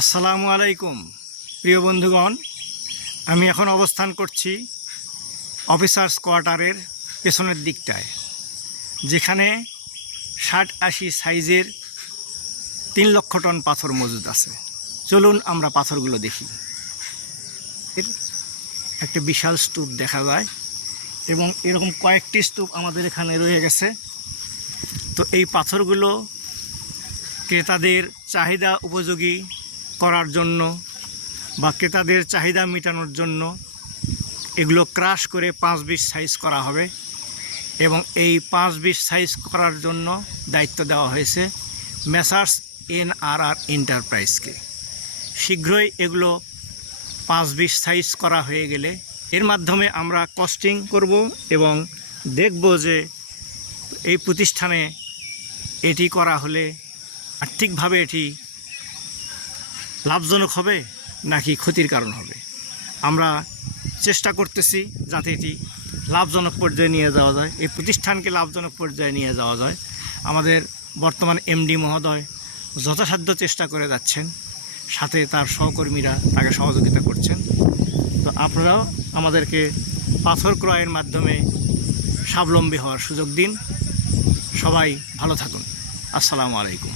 আসসালামু আলাইকুম প্রিয় বন্ধুগণ, আমি এখন অবস্থান করছি অফিসার্স কোয়ার্টারের পেছনের দিকটায়, যেখানে 60-80 সাইজের 3 লক্ষ টন পাথর মজুদ আছে। চলুন আমরা পাথরগুলো দেখি। একটা বিশাল স্তূপ দেখা যায় এবং এরকম কয়েকটি স্তূপ আমাদের এখানে রয়ে গেছে। তো এই পাথরগুলো ক্রেতাদের চাহিদা উপযোগী করার জন্য বা ক্রেতাদের চাহিদা মেটানোর জন্য এগুলো ক্রাশ করে 5-20 সাইজ করা হবে এবং এই 5-20 সাইজ করার জন্য দায়িত্ব দেওয়া হয়েছে মেসার্স NRR এন্টারপ্রাইজকে। শীঘ্রই এগুলো 5-20 সাইজ করা হয়ে গেলে এর মাধ্যমে আমরা কস্টিং করব এবং দেখব যে এই প্রতিষ্ঠানে এটি করা হলে আর্থিকভাবে এটি লাভজনক হবে নাকি ক্ষতির কারণ হবে। আমরা চেষ্টা করতেছি যাতে এটি লাভজনক পর্যায়ে নিয়ে যাওয়া যায়, এই প্রতিষ্ঠানকে লাভজনক পর্যায়ে নিয়ে যাওয়া যায়। আমাদের বর্তমান MD মহোদয় যথাসাধ্য চেষ্টা করে যাচ্ছেন, সাথে তার সহকর্মীরা তাকে সহযোগিতা করছেন। তো আপনারাও আমাদেরকে পাথর ক্রয়ের মাধ্যমে স্বাবলম্বী হওয়ার সুযোগ দিন। সবাই ভালো থাকুন। আসসালামু আলাইকুম।